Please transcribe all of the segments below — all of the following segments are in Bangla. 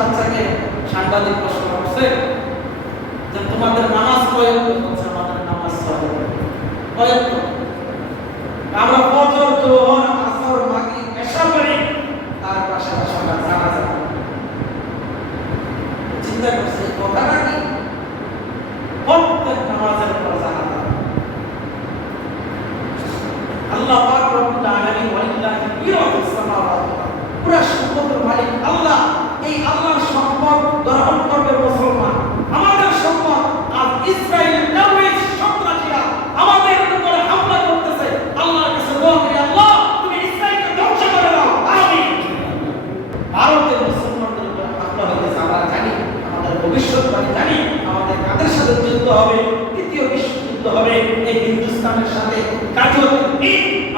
বাচ্চাকে সাংবাদিক প্রশ্ন করছে যে তোমাদের নামাজ কয়েক হচ্ছে, আমাদের নামাজ কয়েক, আমরা ফজর, যোহর, আসর, মাগরিব, এশা পড়ি, তার পাশাপাশি আমরা জানাজা। চিন্তা করছে কথাটা কি? প্রত্যেক নামাজের পর জানাজা। আল্লাহ পাক রব্বুল আলামিন ওয়ালিল্লাহি মিরাতুস সামাওয়াতি, পুরা সম্পদের মালিক আল্লাহ। এই আল্লাহর সম্পদ গ্রহণ করবে মুসলমান। আমাদের সম্পদ আজ ইসরায়েল নামক সন্ত্রাসীরা আমাদের উপরে হামলা করতেছে। আল্লাহর কাছে দোয়া করি, আল্লাহ তুমি ইসরায়েলকে ধ্বংস করে দাও, আমিন। ভারতের মুসলমানদের উপরে হামলা হয়েছে, আমরা জানি, আমাদের ভবিষ্যৎবাণী জানি, আমাদের কাদের সাথে যুদ্ধ হবে, দ্বিতীয় বিশ্বযুদ্ধ হবে এই হিন্দুস্তানের সাথে। কাজল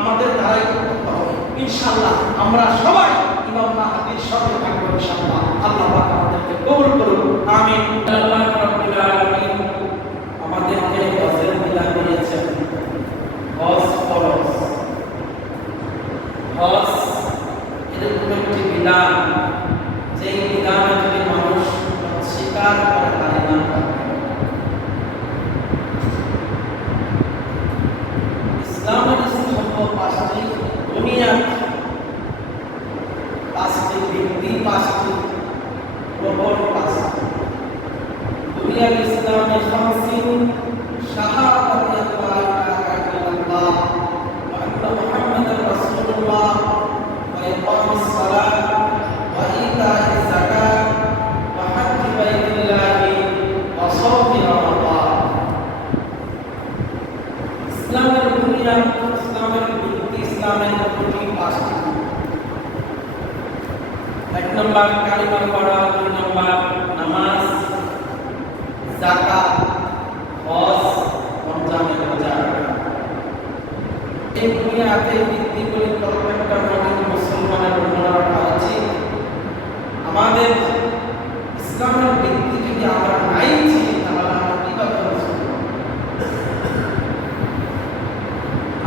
আমাদের দ্বারাই করতে হবে ইনশাআল্লাহ। আমরা সবাই ইমাম মাহদীর সাথে থাকবো ইনশাআল্লাহ। আল্লাহ পাক আমাদেরকে কবুল করুন, আমিন। আল্লাহ রাব্বুল আলামিন আমাদেরকে হজের বিধান দিয়েছেন। হজ ফরজ, হজ এরকম একটি বিধান, যেই বিধানে যদি মানুষ স্বীকার করে তার ইমান থাকবে। ইসলামের স্তম্ভ পাঁচটি, দুনিয়ার পাঁচটি ব্যক্তি, পাঁচটি প্রবল, পাঁচটি দুনিয়ার ইসলামের খামসিন শাহাদাত লা ইলাহা ইল্লাল্লাহ ওয়া আন্না মুহাম্মাদার রাসূলুল্লাহ ওয়া ইকামিস সালাত ওয়া ইতাইজ যাকাত ওয়া হজ্জ বাইতুল্লাহি ওয়া সাওমি রমাদান। ইসলামের দুনিয়া, ইসলামের ভিত্তি, ইসলামের প্রতি পাঁচটি। এক নম্বর কালিমা পড়া, দুই নম্বর নামাজ, যাকাত, হজ, রমজানের রোজা। এই দুনিয়াতে ভিত্তিগুলি প্রত্যেকটা মুমিন মুসলমানের মনে রাখা উচিত। আমাদের ইসলামের ভিত্তি যদি আমরা নাই চিনি, তাহলে আমরা কিভাবে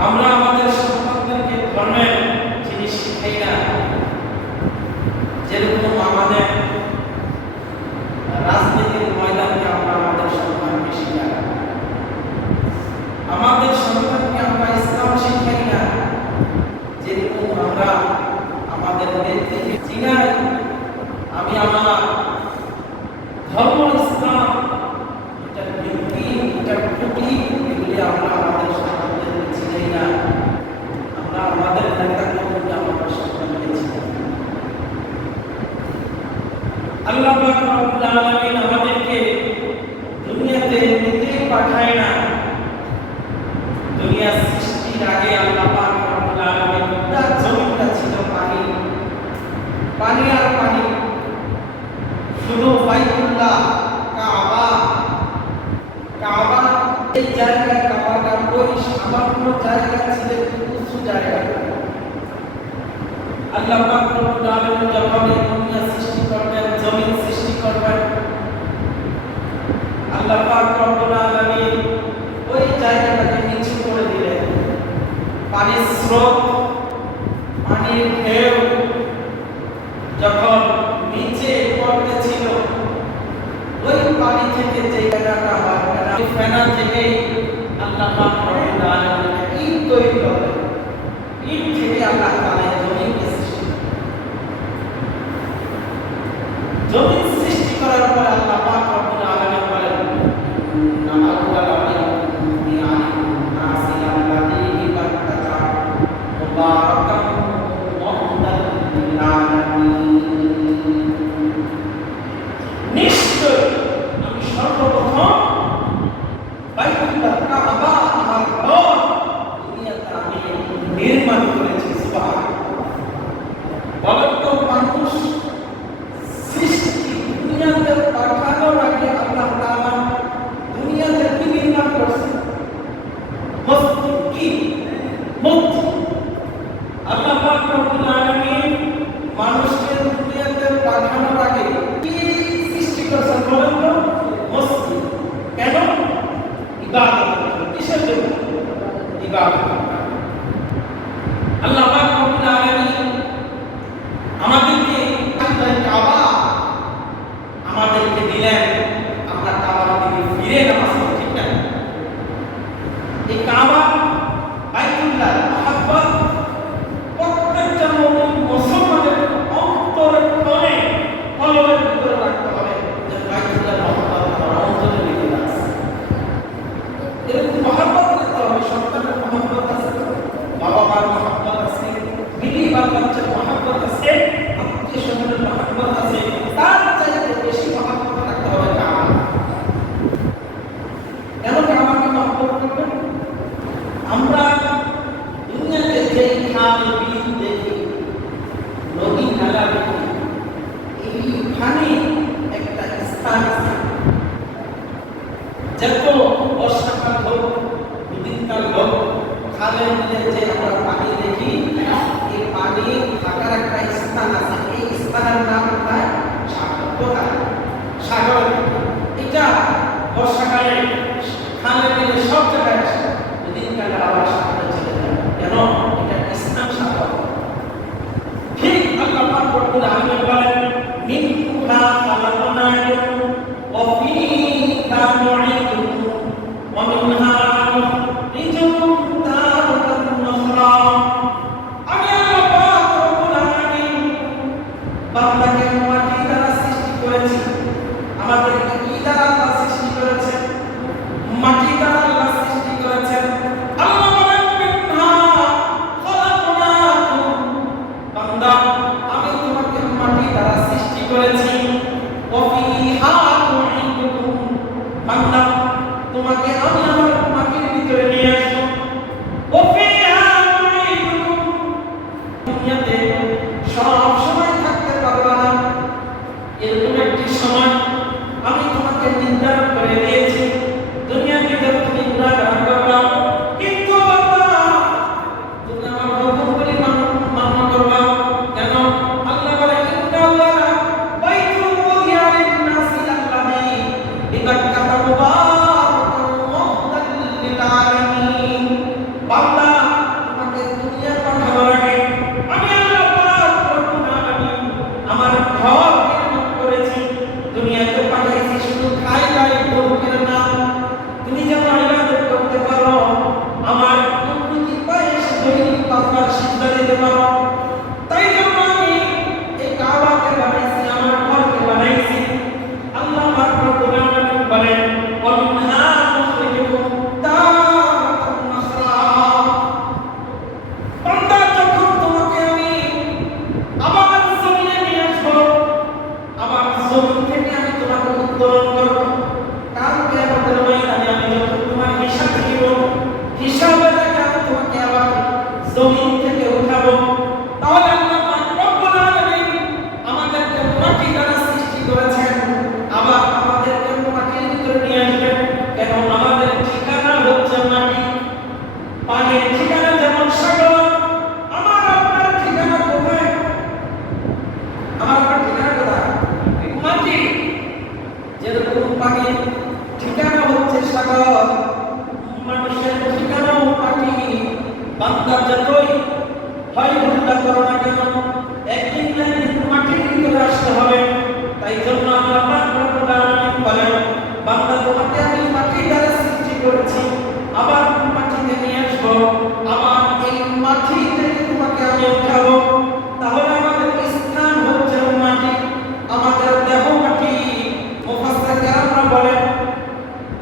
আমরা আমাদের সন্তানদেরকে ধর্মের জিনিস শিখাই না। যেরকম আমাদের রাজনীতির ময়দানকে আমরা আমাদের সন্তানকে শিখাই, আমাদের সন্তানকে আমরা ইসলাম শিখাই না। যেরকম আমরা আমাদের ব্যক্তিকে চিনাই, আমি আমার ধর্ম ইসলাম, এটা ভিত্তি, এটা খুঁটি, এগুলি আমরা আমাদের সন্তানদেরকে চিনাই না। আমরা আমাদের নেতাকর্মীকে আমাদের সন্তানকে চিনাই। আল্লাহ পাক রব্বুল আলামিন আমাদেরকে দুনিয়াতে এমনিতেই পাঠায় না। দুনিয়া সৃষ্টির আগে আল্লাহ পাক রব্বুল আলামিন পুরো জমিটা ছিল পানি, পানি আর পানি। শুধু বাইতুল্লাহ, কাবা, কাবা এই জায়গায়, কাবাটা ওই সামান্য জায়গা ছিল, উঁচু জায়গা। আল্লাহ পাক রব্বুল আলামিন যখন এই দুনিয়া সৃষ্টি করবেন, জমিন সৃষ্টি করবেন, আল্লাহ পাক রব্বুল আলামিন ওই জায়গাটাকে নিচু করে দিলেন। পানির স্রোত, পানির ঢেউ যখন নিচে পড়তেছিল, ওই পানি থেকে যে ফেনাটা হয়, ফেনা থেকেই আল্লাহ পাক রব্বুল আলামিন ইট তৈরি করেন। ইট থেকে আল্লাহ তাআলা জমিনকে সৃষ্টি করেন। জমিন সৃষ্টি করার পর আল্লাহ পাক রব্বুল আলামিন বলেন, নাআল্লাহু বিআলিকুম নাসিলাম লাদিহি বাক্কাতা মুবারাকাম ওয়া হুদাল লিল আলামিন। নিশ্চয় আমি সর্বপ্রথম বাইতুল্লাহ, কাবা, আমার ঘর দুনিয়াতে আমি নির্মাণ করেছি। সুবহানাল্লাহ। বলেন তো, মানুষ সৃষ্টি দুনিয়াতে পাঠানোর মহব্বত আছে, তার চাইতে বেশি মহব্বত রাখতে হবে কাবা। কেন কাবাকে মহব্বত করবেন? আমরা দুনিয়াতে যে খাল বিল দেখি, নদী নালা দেখি, এইখানে একটা স্থান আছে। যত বর্ষাকাল হোক, দুদিনকাল হোক, খালের মধ্যে যে আমরা পানি দেখি, এই পানি থাকার একটা স্থান আছে। এই স্থানের নাম হয় সাগর। সাগর এটা বর্ষাকালে খালের মধ্যে সব জায়গায় আসে, দুদিনকালে আবার সাগরে চলে যায়। কেন? এটা স্থান সাগর। ঠিক আল্লাহ পাক রব্বুল আলামিন বলেন, মিনহা খালাকনাকুম ওয়া ফীহা নুঈদুকুম ওয়া মিনহা নুখরিজুকুম তারাতান উখরা। আমি আল্লাহ পাক রব্বুল আলামিন বান্দাকে মাটি দ্বারা সৃষ্টি করেছি। আমাদেরকে কি দ্বারা আল্লাহ সৃষ্টি করেছেন? মাটি দ্বারা আল্লাহ সৃষ্টি করেছেন। আল্লাহ বলেন, মিনহা খালাকনাকুম, বান্দা আমি তোমাকে মাটি দ্বারা সৃষ্টি করেছি। ওয়া ফীহা নুঈদুকুম, বান্দা তোমাকে আমি আমার মাটির ভিতরে নিয়ে আসব। ওয়া ফীহা নুঈদুকুম, দুনিয়াতে সব সময় থাকতে পারবে না, এরকম একটি সময় আমি তোমাকে নির্ধারণ করে দিয়েছি। দুনিয়াতে যখন তুমি ঘোরাফেরা করবা, কিন্তু বান্দা তুমি আমার হুকুমগুলি মান্য করবা। কেন? আল্লাহ বলে, ইন্নাল্লাহা বাইতুল মুদিয়া লিন-নাসি আল্লাযী বিবাক্কাতা মুবারাকান ওয়া হুদাল লিল আলামিন। বান্দা তোমাকে দুনিয়ায় পাঠানোর আগে আমি আল্লাহ পাক রব্বুল আলামিন আমার ঘর নির্মাণ করেছি। দুনিয়াতে পাঠাইছি শুধু খাই ভোগের না, তুমি যেন ইবাদত করতে পারো, আমার কুদরতি পায়ে দৈনিক 5 বার সিজদা দিতে পারো। তাই জন্য আমি এই কাবাকে বানাইছি, আমার ঘরকে বানাইছি। আল্লাহ পাক রব্বুল আলামিন বলেন, ওয়া মিনহা নুখরিজুকুম তারাতান উখরা। বান্দা যখন তোমাকে আমি আবার জমিনে নিয়ে আসবো, আবার জমিন থেকে আমি তোমাকে উত্তোলন করব। কাল কিয়ামতের ময়দানে আমি যখন তোমার হিসাব নিব, হিসাবের আগে আমি তোমাকে আবার জমিন থেকে উঠাবো। তাহলে আল্লাহ পাক রব্বুল আলামিন আমাদেরকে মাটি দ্বারা সৃষ্টি করেছেন, আবার আমাদেরকে মাটির ভিতরে নিয়ে আসবেন। কেন? আমাদের ঠিকানা হচ্ছে মাটি। পানির ঠিকানা যেমন সাগর, আমার আপনার ঠিকানা কোথায়? আমার আপনার ঠিকানা কোথায়? মাটি। যেরকম পানির ঠিকানা হচ্ছে সাগর, মানুষের ঠিকানাও মাটি। বান্দা যতই হয় হুল্লা করো না কেন, একদিন না একদিন মাটির ভিতরে আসতে হবে। তাই জন্য আল্লাহ পাক রব্বুল আলামিন বলেন, বান্দা তোমাকে আমি মাটি দ্বারা সৃষ্টি করেছি, আবার মাটিতে নিয়ে আসবো, আবার এই মাটি থেকে তোমাকে আমি উঠাবো। তাহলে আমাদের স্থান হচ্ছে মাটি, আমাদের দেহ মাটি। মুফাসসির কেরামরা বলেন,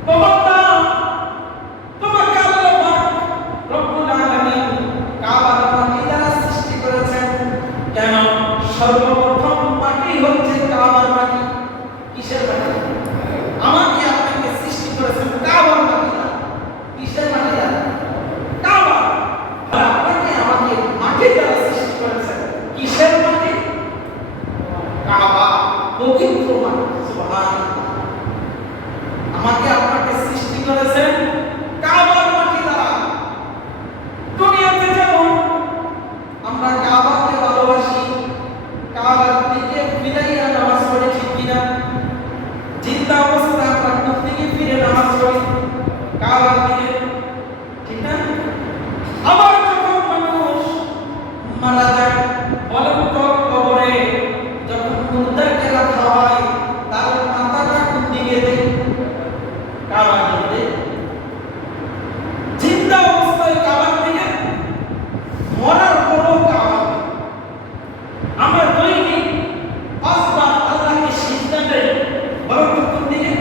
ও বান্দা, তোমাকে আল্লাহ পাক রব্বুল আলামিন কাবার মাটি দ্বারা সৃষ্টি করেছেন। কেন? সর্বপ্রথম মাটি হচ্ছে কাবার মাটি। কিসের মাটি? আমাকে আপনাকে সৃষ্টি করেছেন কাবার মাটি দ্বারা। কিসের মাটি দ্বারা? কাবা। আর আপনাকে আমাকে মাটি দ্বারা সৃষ্টি করেছেন। কিসের মাটি? কাবা, পবিত্র মাটি। সুবহানাল্লাহ। আমাকে আপনাকে সৃষ্টি করেছেন কাবার মাটি দ্বারা। দুনিয়াতে যেমন আমরা কাবাকে ভালোবাসি, কাবার দিকে ফিরাইয়া নামাজ পড়ি, ঠিক কিনা? জিন্দা অবস্থায় আমরা কোন দিকে ফিরে নামাজ পড়ি? কাবার দিকে, ঠিক না? আবার যখন মানুষ মারা যায়, বলেন তো কবরে যখন মুর্দাকে রাখা হয়, তার মাথাটা কোন দিকে দেয়? কাবার দিকে। জিন্দা অবস্থায় কাবার দিকে, মরার পরও কাবার। আমরা দৈনিক 5 বার আল্লাহকে সিজদা দেই, বলেন তো কোন দিকে?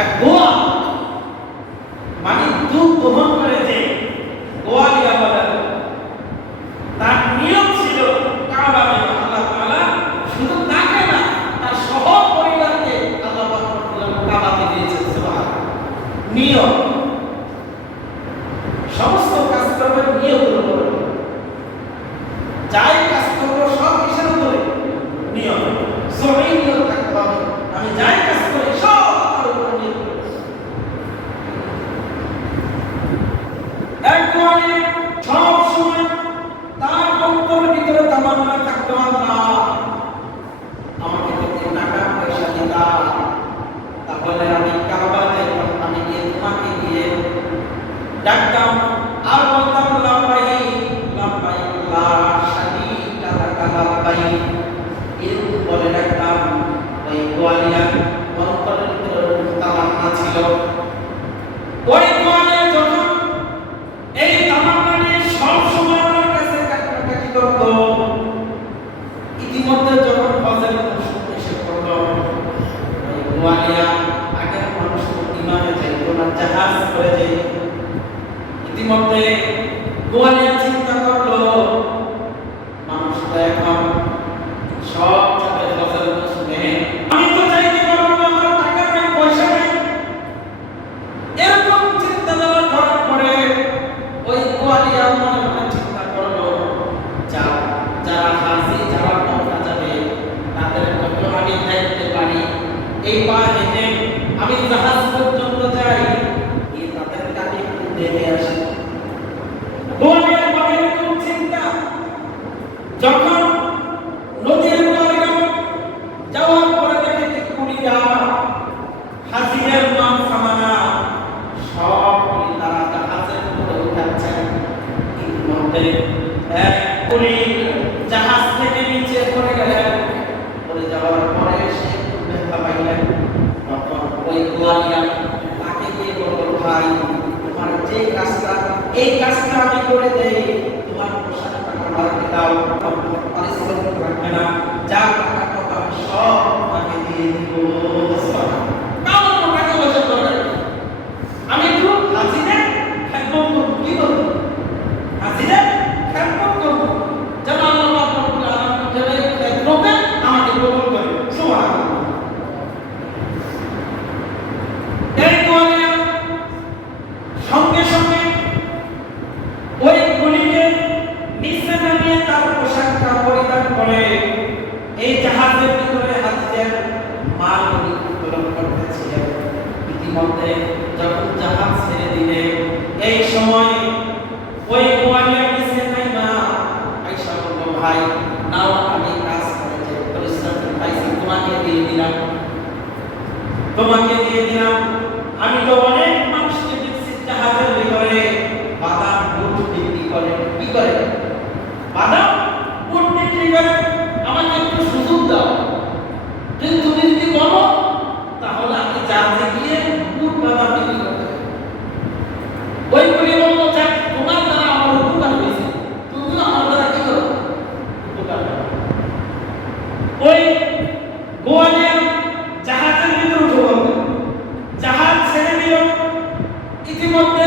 এক গোয়া মানে দুধ গ্রহণ করে যে গোয়ালিয়া বলেন, তার নিয়ম ছিল কাবা মেরা আল্লাহ তাআলা শুধু তাকে না তার সহ পরিবারকে আল্লাহ পাক কাবাতে দিয়েছেন। সুবহানাল্লাহ। নিয়ম সমস্ত কাজকর্মের নিয়মগুলো করবে, যাই কাজ করবো সব কিসের উপরে? নিয়ম। সবই নিয়ম থাকতে হবে। আমি যাই কাজ করি সব তার উপরে নিয়ম করব। একবারে সব সময় তার অন্তরের ভিতরে তামান্না থাকতে হবে, আমাকে যদি টাকা পয়সা দিতা তাহলে আমি কাবা যাইতাম, আমি গিয়ে তোমাকে গিয়ে ডাকতাম আর বলতাম লাব্বাইক লাব্বাইক লা শারীকা লাকা লাব্বাইক, এরকম বলে ডাকতাম। ওই গোয়ালিয়ার অন্তরের ভিতরে তামান্না ছিল। ওই গোয়ালিয়া যখন এই তামান্না নিয়ে সব সময় আমার কাছে কাটাকাটি করত, ইতিমধ্যে যখন ফজরের মৌসুম এসে পড়ল, ওই গোয়ালিয়া আগের মানুষ ইমামে যাইত না, জাহাজ করে যাইত। ইতিমধ্যে গোয়ালিয়া চিন্তা করলো মানুষটা এখন সব যাবে ফজরের মৌসুমে, আমি তো যাইতে পারবো না, আমার টাকা নাই পয়সা নাই। এরকম চিন্তাধারা করার পরে ওই গোয়ালিয়া মনে মনে চিন্তা করলো যারা হাজি যারা মক্কা যাবে তাদের কত আমি দেখতে পারি, এই পা হেঁটে আমি জাহাজ পর্যন্ত যাই, এই তাদের কাছে একটু দেখে আসি। গোয়ালিয়ার মনে এরকম চিন্তা। যখন নদীর পাড়ে গেল, যাওয়ার পরে দেখে কুড়িরা হাজিদের মান সামানা সব তারা জাহাজের উপরে উঠাচ্ছে। ইতিমধ্যে এক কুড়ি জাহাজ থেকে নিচে পড়ে গেলেন। পড়ে যাওয়ার পরে সে একটু ব্যথা পাইলেন। তখন ওই গোয়ালিয়া তাকে গিয়ে বলল, ভাই তোমার যে কাজটা এই কাজটা আমি করে দেই, তোমার পোশাক টাকা মার্কে দাও, পারিশ্রমিক রাখবে না, যা টাকা পাবো আমি সব তোমাকে দিয়ে দিব। কারণ টাকা পয়সা দরকার নেই, আমি একটু হাজিরা খেদমত করব। কি বলবো? হাজিরা খেদমত করব, যেন আল্লাহ রাব্বুল আলামিন যেন এই খেদমতে আমাকে কবুল করে। সুবহানাল্লাহ। এই গোয়ালিয়া সঙ্গে সঙ্গে ওই গুলিকে নিচে নামিয়ে তার পোশাকটা পরিধান করে এই জাহাজের ভিতরে হাজিদের মালগুলি উত্তোলন করতেছিলেন। ইতিমধ্যে যখন জাহাজ ছেড়ে দিলে, এই সময় ওই গোয়ালিয়া নিচে নাইমা আয়েশা বলল, ভাই নাও আমি কাজ করে যে পরিশ্রম পাইছি তোমাকে দিয়ে দিলাম, তোমাকে দিয়ে দিলাম। আমি তো অনেক মানুষকে দেখছি জাহাজের ভিতরে বাদাম বুট বিক্রি করে। কি করে? বাদাম বুট বিক্রি করে। আমাকে একটু সুযোগ দাও, যদি তুমি যদি বলো তাহলে আমি জাহাজে গিয়ে বুট বাদাম বিক্রি করতে পারি। ওই করে বললো, যাক তোমার দ্বারা আমার উপকার হয়েছে, তুমি আমার দ্বারা কি করো? উপকার করো। ওই গোয়ালিয়া জাহাজের ভিতরে ঢোকাবে, জাহাজ ছেড়ে দিল। ইতিমধ্যে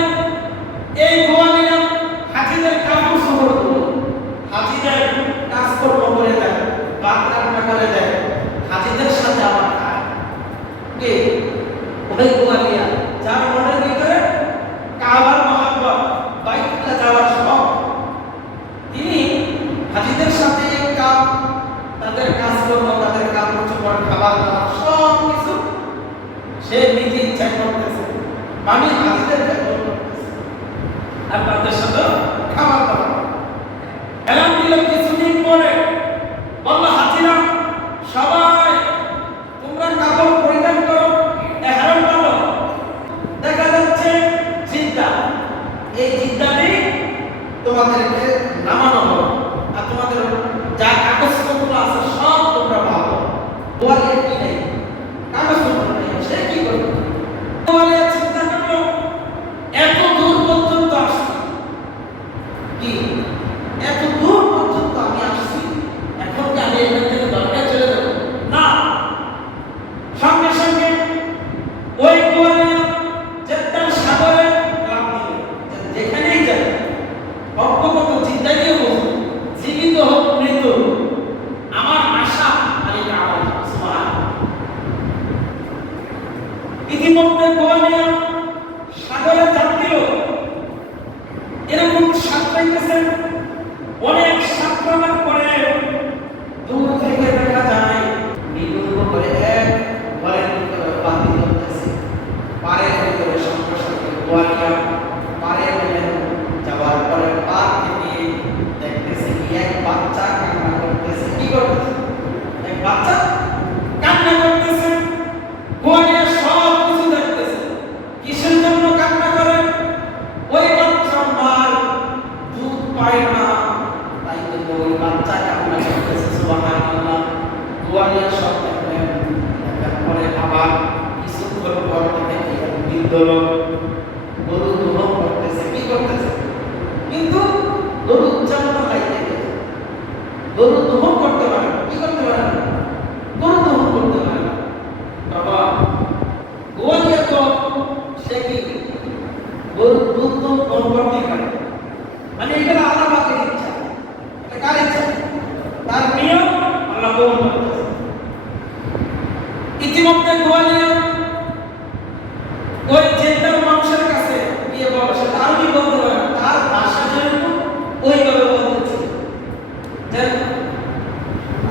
এই গোয়ালিয়া হাজিদের কাপড় সফর করল, হাজিদের কাজকর্ম করে দেয়, ভাত রান্না করে দেয়, হাজিদের সাথে আমার খায়। কে? ওই গোয়ালিয়া যার মনের ভিতরে কাবার মহাব্বত, বাইতুল্লাহ যাওয়ার শখ, তিনি হাজিদের সাথে তাদের কাজকর্ম, তাদের কাপড় চোপড়, খাবার দাবার সব কিছু সে নিজে ইচ্ছা করতেছে, মানে হাজিদের করতেছে আর তাদের সাথে খাবার দাবার। এলাম দিল কিছুদিন পরে, বললো হাজিরা সবাই তোমরা কাপড় পরিধান করো, এহরাম বাঁধো। দেখা যাচ্ছে জিদ্দা, এই জিদ্দাতেই তোমাদেরকে নামানো হবে, আর তোমাদের যা কাগজপত্র আছে সব তোমরা পাবো। গোয়ালিয়া কি নেই, কাগজপত্র নেই, সে কি করবে? গোয়ালিয়া চিন্তা করলো ওই গোয়ালিয়া জেদ্দার সাগরে লাফ দিল, যেখানেই যায় অজ্ঞগত চিন্তায় দিয়ে বলতো জীবিত হোক মৃত আমার আশা আমি কাবা। সুবহানাল্লাহ। ইতিমধ্যে গোয়ালিয়া সাগরে ঝাঁপ দিল। এরকম সাঁতরাইতেছেন, অনেক সাঁতরানোর পরে দূর থেকে দেখা যায় নির্ভর করে এক ঘরের ভিতরে বাতি জ্বলতেছে। পাড়ের ভিতরে সঙ্গে সঙ্গে গোয়ালিয়া পাড়ে যাওয়ার পরে পার থেকে দেখতেছে কি এক বাচ্চা কান্না করতেছে। কি করতেছে? এক বাচ্চা কান্না করতেছে। গোয়ালিয়া সব কিছু দেখতেছে। কিসের জন্য কান্না করে? ওই বাচ্চা মার দুধ পায় না, তাই তো ওই বাচ্চা কান্না করতেছে। সুবহানাল্লাহ। গোয়ালিয়া সব দেখলেন, দেখার পরে আবার কিছুক্ষণ পর থেকে বৃদ্ধ লোক গরু দোহন করতেছে। কি করতেছে? কিন্তু গরু চামড়া খাইতে গেছে, গরু দোহন করতে পারে না। কি করতে পারে না? গরু দোহন করতে পারে না। বাবা গোয়ালিয়া তো সে কি গরু দুধ তো দোহন করতে পারে, মানে এটা আল্লাহ পাকের ইচ্ছা, এটা কার ইচ্ছা? তার নিয়ম আল্লাহ কবুল করতেছে। ইতিমধ্যে গোয়ালিয়া ওই জেদ্দার মানুষের কাছে গিয়ে বলে, সে আরবি বলতে পারে না, তার ভাষা যেরকম ওইভাবে বলতেছে যে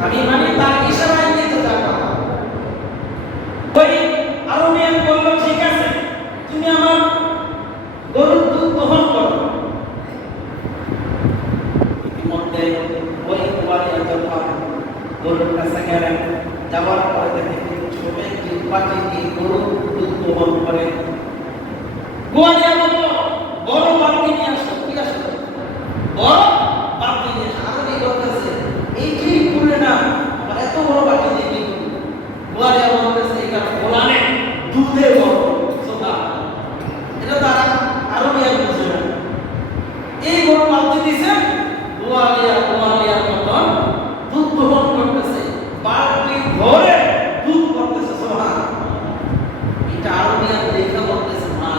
আমি মানে তার ইশারায় দিতে যা কথা। ওই আরবিয়ান বলল, ঠিক আছে তুমি আমার গরুর দুধ দহন করো। ইতিমধ্যে ওই গোয়ালিয়া যখন গরুর কাছে গেলেন, যাওয়ার পরে দেখে ছোট একটি পাখি দিয়ে গরুর দুধ দহন করে। গোয়ালিয়া বলল, বড় বালতি নিয়ে আসো। কি আসো? বড় বালতি নিয়ে আসো। আরবি বলতেছে এইটি পুরে না, আমার এত বড় বালতি দিয়ে কি করব? গোয়ালিয়া বলতেছে এটা গোলানে দুধে বড়। সুবহানাল্লাহ। এটা তারা আরবি আর বুঝে না। এই বড় বালতি দিছে, গোয়ালিয়ার মতন দুধ দহন করতেছে, বালতি ভরে দুধ করতেছে। সুবহানাল্লাহ। এটা আরবিয়ান দেখে বলতেছে, মা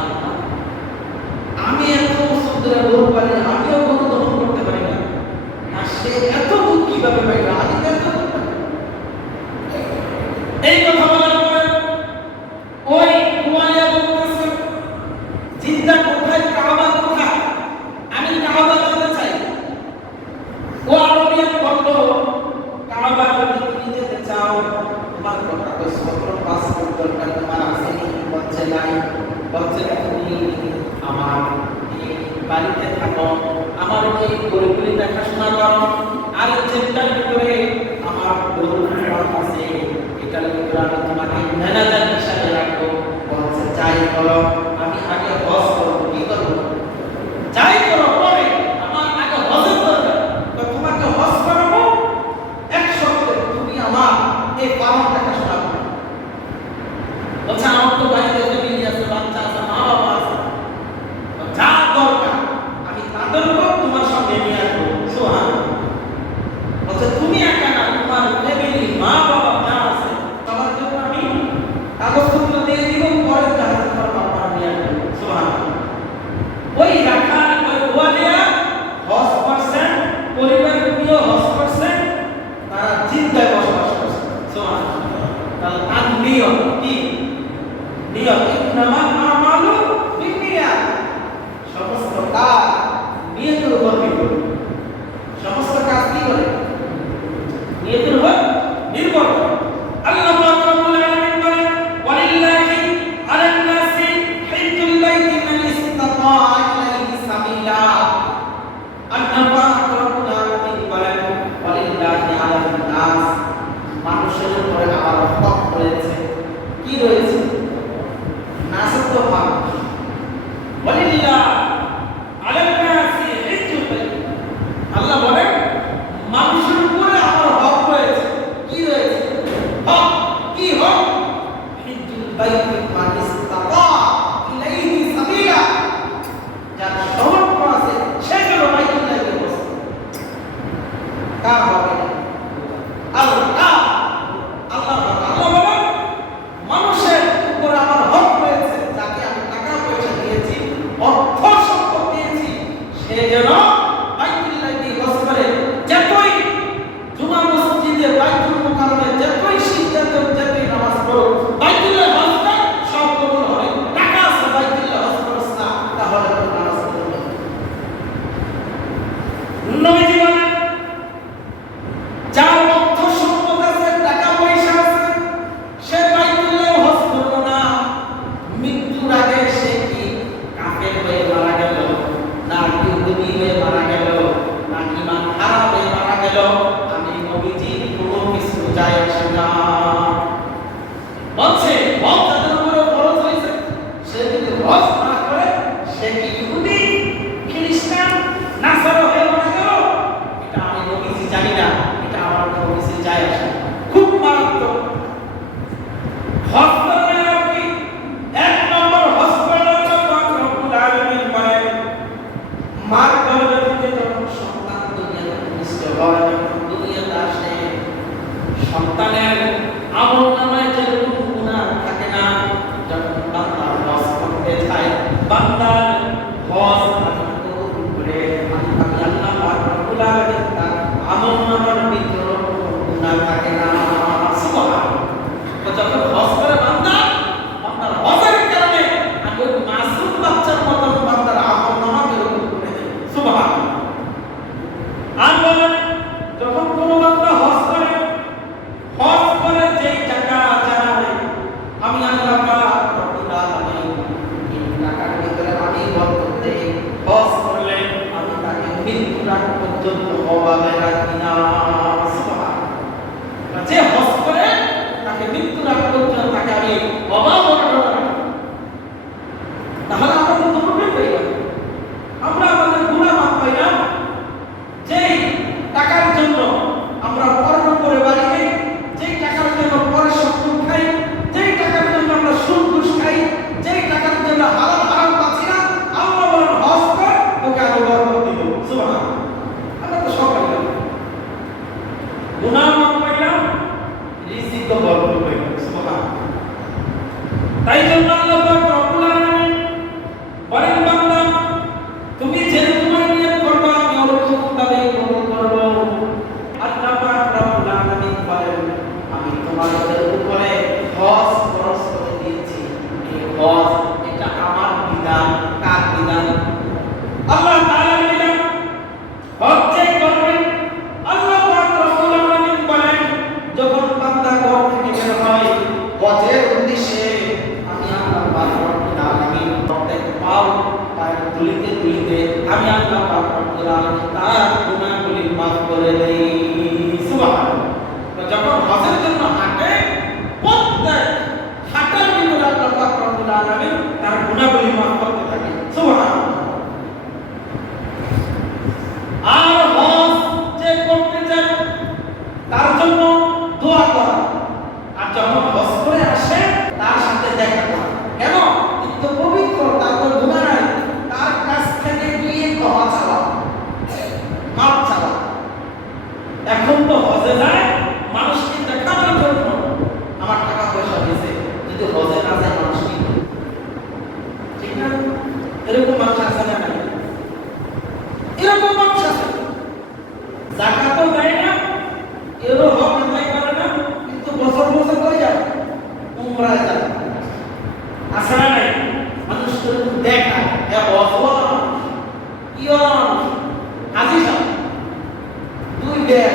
আমি এত সুন্দর গরু পালি, আমিও গরু দহন করতে পারি না, আর সে এত দুধ কিভাবে পাইল? আমি তো এত দুধ পাই। এই কথা বলার পরে ওই গোয়ালিয়া বলতেছে, জিদ্দা কোথায়, কাবা কোথায়? আমি কাবা যেতে চাই। ও আরবিয়ান বলল, কাবা যদি তুমি যেতে চাও তোমার কাগজপত্র পাসপোর্ট দরকার, তোমার আছে কি? বলছে নাই। বলছে তুমি আমার বাড়িতে থাকো, আমার এই গরুগুলি দেখাশোনা করো, আর যেটার ভিতরে আমার গরু আছে এটার ভিতরে আমি তোমাকে ম্যানেজার হিসাবে রাখবো। বলছে যাই করো, আমি আগে হজ করবো। কি করবো? যাই করো, পরে আমার আগে হজের দরকার, তো তোমাকে হজ করাবো। এক সপ্তাহে তুমি আমার এই পালন দেখাশোনা করো। বলছে আমার তো বাড়িতে ফ্যামিলি আছে, বাচ্চা আছে, মা বাবা আছে, যা দরকার আমি তাদেরকেও তোমার সঙ্গে নিয়ে আসবো। সুবহানাল্লাহ। বলছে তুমি একা না, তোমার ফ্যামিলি মা বাবা যা আছে সবার জন্য আমি কাগজপত্র দিয়ে দিব, পরে জাহাজ তোমার বাবা নিয়ে আসবো। সুবহানাল্লাহ। ওই রাখা ওই গোয়ালিয়া হজ করছেন, পরিবারের প্রিয় হজ করছেন, তারা জিদ্দায় বসবাস করছে। সুবহানাল্লাহ। তাহলে তার নিয়ম কি? নিয়ম ইন্নামাল আমালু বিন্নিয়াত। সমস্ত কাজ নিয়তের উপর নির্ভর। সমস্ত কাজ কি করে? নিয়তের উপর নির্ভর করে। আল্লাহ পাক রব্বুল আলামিন বলেন, ওয়ালিল্লাহি আলান নাসি হিজ্জুল বাইতি মান ইসতাতা ইলাইহি সাবিলা। আল্লাহ পাক রব্বুল আলামিন বলেন, ওয়ালিল্লাহি আলান নাস, মানুষের উপরে আমার হক রয়েছে। কি রয়েছে? নাস তো মানুষ। ওয়ালিল্লাহ আলান রব্বুল আলামিন তার আমলনামার ভিতরে কোনো গুনাহ থাকে না। সুবহানাল্লাহ। তো যখন হজ করে বান্দা, বান্দার হজের কারণে আমি ওই মাসুম বাচ্চার মতন বান্দার আমলনামা বের করে দেই। সুবহানাল্লাহ। আর বলেন যখন কোনো বান্দা হজ করে যেই টাকা যায়, আমি আল্লাহ পাক রব্বুল আলামিন এই টাকার ভিতরে আমি বরকত দেই। হজ করলে আমি তাকে মৃত্যুর আগ পর্যন্ত অভাবে রাখি না। সুবহানাল্লাহ। যে হজ করে তাকে মৃত্যুর আগ পর্যন্ত তাকে আমি অভাব রাখি না। তাহলে আমরা তো প্রবলেম হয়ে গেল, আমরা আমাদের গুনাহ মাফ পাই না। যেই টাকার জন্য আমরা পরম করে বাড়ি নেই, যেই টাকার জন্য পরের শত্রু খাই, যেই টাকার জন্য আমরা সুদ ঘুষ খাই, যেই টাকার জন্য হালাল হারাম পাচ্ছি না, আল্লাহ বলেন হজ কর, তোকে আমি বরকত দিব। সুবহানাল্লাহ। আমরা তো সবাই জানি গুনাহ মাফ পাইলাম, রিজিক বরকত পাইলাম। সুবহানাল্লাহ। তাই জন্য আল্লাহ পাক রব্বুল আলামিন বলেন বান্দা তুমি যে তোমার নিয়ত করবা আমি ওরকম ভাবে কবুল করব। আল্লাহ পাক রব্বুল আলামিন বলেন আমি তোমাদের উপরে হজ ফরজ করে দিয়েছি। এই হজ এটা আমার বিধান। কার বিধান? আল্লাহ তাআলার বিধান। হজ যে করবেন আল্লাহ পাক রব্বুল আলামিন বলেন যখন বান্দা ঘর থেকে বের হয় হজের উদ্দেশ্যে আমি আল্লাহ পাক রব্বুল আলামিন প্রত্যেক পায়ের তুলিতে তুলিতে আমি আল্লাহ পাক রব্বুল আলামিন তার গুনাহগুলি মাফ করে দেই। সুবহানাল্লাহ। যখন হজের জন্য হাঁটে প্রত্যেক হাঁটার ভিতরে আল্লাহ পাক রব্বুল আলামিন তার গুনাহগুলি মাফ করতে থাকে। সুবহানাল্লাহ। আর হজ যে করতে যায় তার জন্য দোয়া করা, আর যখন হজ করে আসে তার সাথে দেখা করা। কেন? তো পবিত্র, তার তো গুনাহ নাই, তার কাছ থেকে গিয়ে দোয়া চাওয়া, মাপ চাওয়া। এখন তো হজে যায় মানুষকে দেখানোর জন্য আমার টাকা পয়সা দিয়েছে, যদি হজে না যায় মানুষ কি করবে? ঠিক না? এরকম মানুষ আছে না? এরকম মানুষ আছে। যাকাতও দেয় না, এরও হক আদায় করে না, কিন্তু বছর বছর করে যায় উমরায় যায়। আছে না নাই? মানুষ এরকম দেখা হাজি সাহেব দুই ব্যাগ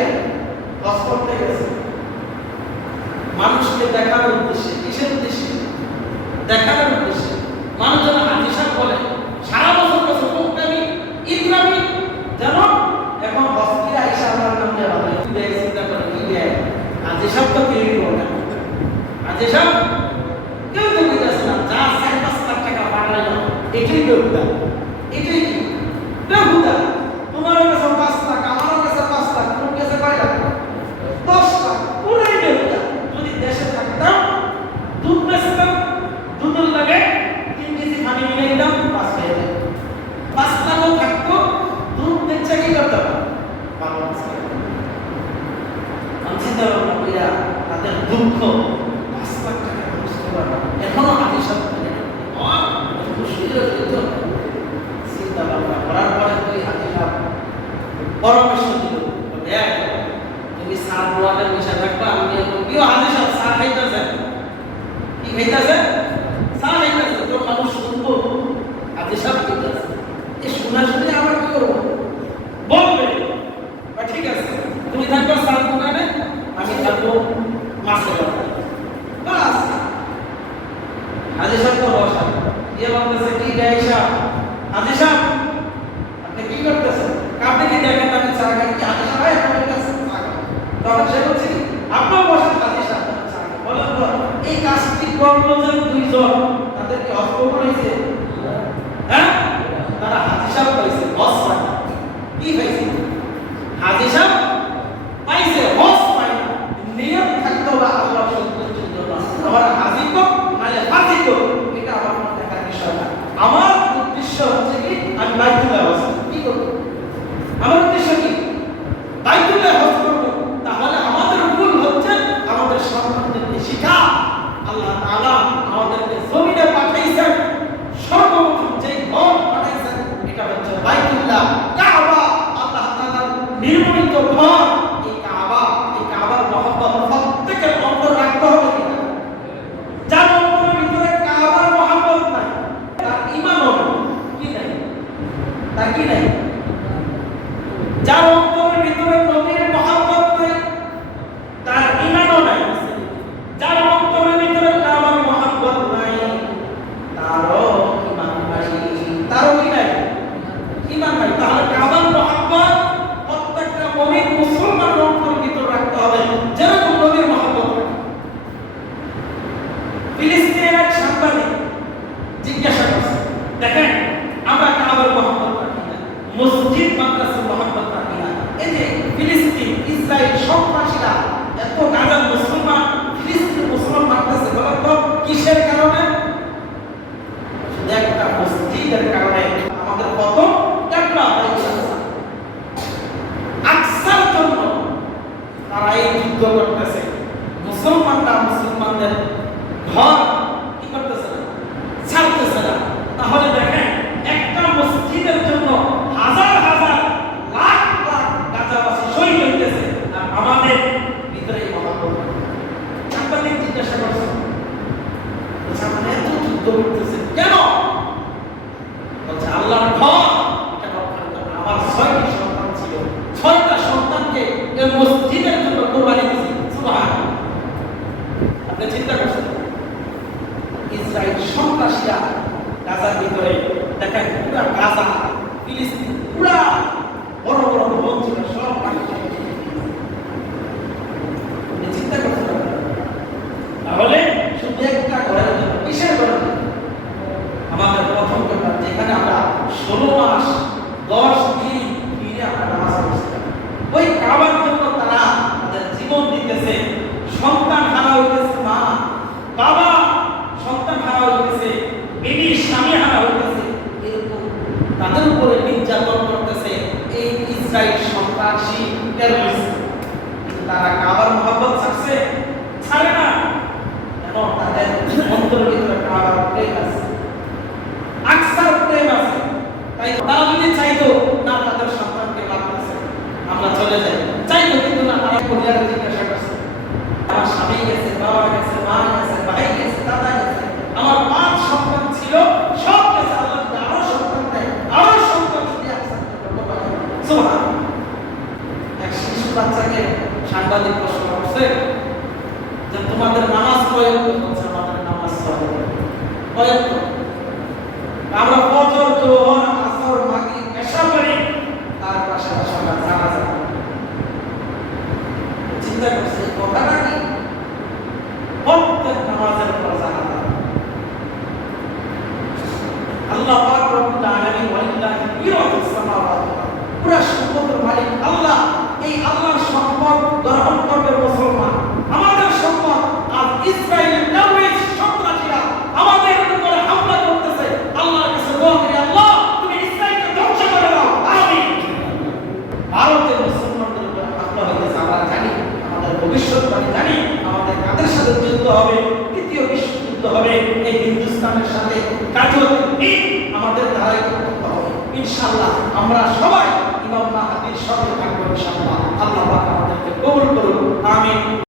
হজ করতে গেছে মানুষকে দেখানোর উদ্দেশ্যে। কিসের উদ্দেশ্যে? দেখানোর উদ্দেশ্যে। মানুষ যেন হাজি সাহেব বলে সারা বছর বছর কোনটামি ইসলামী যেন এখন হস্তিরা আইসা আমার নাম দেওয়া হবে। চিন্তা করে কি ব্যাগ হাজি সাহেব তো কেউ করবে না। হাজি সাহেব কেউ তো বুঝতেছে না, যা 4-5 লাখ টাকা পাঠাইল এটাই বেহুদা। এটাই কি বেহুদা? তোমার কাছে 5 লাখ, আমার কাছে 5 লাখ, তোর কাছে কয় লাখ? 10 লাখ। পুরাই বেহুদা। যদি দেশে থাকতাম দুধ বেচতাম, দুধের লাগে 3 কেজি পানি মিলাই দিতাম, 5 হয়ে যেত। 5 লাখও থাকতো, দুধ বেচে কি করতাম? ভালো আছে। আমি চিন্তা ভাবনা করিয়া তাদের দুঃখ 5 লাখ টাকা বুঝতে পারবো। এখনো হাজি সাহেব চিন্তা ভাবনা করার পরে তুই হাজি সাহেব পরামর্শ দিল, তুমি সার দোয়াতে বসে থাকবা, আমি কেউ হাজি সাহেব চা খাইতেছেন, কি খাইতেছেন? চা খাইতেছেন। তো মানুষ শুনবো হাজি সাহেব খাইতেছে, এই শোনা শুনে আমরা কি করবো? বলবে ঠিক আছে তুমি থাকবে চার দোকানে, আমি থাকবো মাছের দোকানে। বাস হাজি সাহেব তো বসা এ বলতেছে কি ব্যবসা? হাজি সাহেব আপনি কি করতেছেন? আপনি কি দেখেন আমি চা খাই? কি হাজি সাহেব আপনার কাছে চা খাই? তখন সে বলছে আপনার বসেন হাজি সাহেব চা খাই। বলেন তো এই কাজটি করলো যে দুইজন, তাদেরকে হজ কবুল হয়েছে? হ্যাঁ, তারা হাজি সাহেব পাইছে, হজ পায় না। কি পাইছে? হাজি সাহেব পাইছে, হজ পায় না। নিয়ত থাকতো বা আল্লাহ সন্তুষ্টির জন্য আমার হাজি কো নালে ফাজি কো, এটা আমার মনে দেখার বিষয় না। আমার উদ্দেশ্য হচ্ছে কি আমি বাইতুল্লাহ হজ কি করব? আমার উদ্দেশ্য কি বাইতুল্লাহ হজ করব। তাহলে আমাদের ভুল হচ্ছে আমাদের সন্তানদেরকে শিখা। আল্লাহ তাআলা আমাদেরকে জমিনে পাঠাইছেন জিজ্ঞাসা করছে, দেখেন আমরা কাবার মহব্বত রাখি না, মসজিদ মাদ্রাসার মহব্বত রাখি না। এই যে ফিলিস্তিন ইসরায়েল সন্ত্রাসীরা এত গাজার মুসলমান ফিলিস্তিন মুসলমান মারতেছে, বলেন তো কিসের কারণে? শুধু একটা মসজিদের কারণে আমাদের কত টাকা হয়েছে। আকসার জন্য তারা এই যুদ্ধ করতেছে। মুসলমানরা মুসলমানদের ঘর কি করতেছে না, ছাড়তেছে না। তাহলে দেখেন একটা মসজিদের জন্য হাজার হাজার লাখ লাখ গাজাবাসী শহীদ হইতেছে, আর আমাদের ভিতরে এই মহাপ্রভু সাংবাদিক জিজ্ঞাসা করছে, সামনে এত যুদ্ধ করতেছে কেন? বলছে আল্লাহর ঘর এটা রক্ষার জন্য। আমার 6টি সন্তান ছিল, 6টা সন্তানকে এই মসজিদের জন্য কোরবানি দিয়েছি। সুবহানাল্লাহ। আপনি চিন্তা করছেন ইসরায়েল সন্ত্রাসীরা গাজার ভিতরে, দেখেন পুরা গাজা ফিলিস্তিন পুরা বড় বড় ভবন ছিল, সব চিন্তা করছেন। তাহলে শুধু একটা ঘরের জন্য, কিসের ঘরের জন্য? আমাদের প্রথম কথা, যেখানে আমরা 16 মাস 10 দিন ফিরে আমরা নামাজ পড়ছিলাম, ওই কাবার জন্য তারা তাদের জীবন দিতেছে। সন্তান হারা হইতেছে মা, বাবা সন্তান হারা হইতেছে, বিবি স্বামী হারা হইতেছে, এরকম তাদের উপরে নির্যাতন করতেছে এই ইসরায়েল সন্ত্রাসী টেররিস্ট। তারা কাবার মহব্বত ছাড়ছে? ছাড়ে না। কেন? তাদের অন্তরের ভিতরে কাবার প্রেম আছে, আকসার প্রেম আছে। তাই তারা যদি চাইতো না তাদের সন্তানকে লাগতেছে আমরা চলে যাই, চাইতো, কিন্তু না, তারা পরিবারে জিজ্ঞাসা করছে, আমার স্বামী গেছে, বাবা গেছে, মা গেছে, ভাই গেছে, দাদা গেছে, আমার 5 সন্তান ছিল, সব গেছে, আল্লাহ আরো সন্তান দেয়, আরো সন্তান যদি আকসারকে করতে পারে। সুবহানাল্লাহ। এক শিশু বাচ্চাকে সাংবাদিক প্রশ্ন করছে যে তোমাদের নামাজ কয়ক? বলছে আমাদের নামাজ 6 কয়ক। আমরা ফজর, যোহর, আসর, মাগরিব, এশা পড়ি, তার পাশাপাশি আমরা জানাজা পড়ি। চিন্তা করছে কথাটা কি? প্রত্যেক নামাজের পর জানাজা। আল্লাহ পাক রব্বুল আলামিন ওয়ালিল্লাহি মিরাতুস সামাওয়াতি ওয়াল আরদ। পুরা সম্পদের মালিক আল্লাহ। এই আল্লাহর সম্পদ গ্রহণ করবে মুসলমান। আমাদের সম্পদ আজ ইসরায়েলের টেররিস্ট সন্ত্রাসীরা আমাদের উপরে হামলা করতেছে। আল্লাহর কাছে দোয়া করি, আল্লাহ তুমি ইসরায়েলকে ধ্বংস করে দাও। আমিন। ভারতের মুসলমানদের উপরে হামলা হইতেছে, আমরা জানি, আমাদের ভবিষ্যৎবাণী জানি, আমাদের কাদের সাথে যুদ্ধ হবে, তৃতীয় বিশ্বযুদ্ধ হবে এই হিন্দুস্তানের সাথে। কাজল আমাদের দ্বারাই করতে হবে ইনশাআল্লাহ। আমরা সবাই ইমাম মাহদীর সাথে থাকবো ইনশাআল্লাহ। আল্লাহ পাক আমাদেরকে কবুল করুন। আমিন।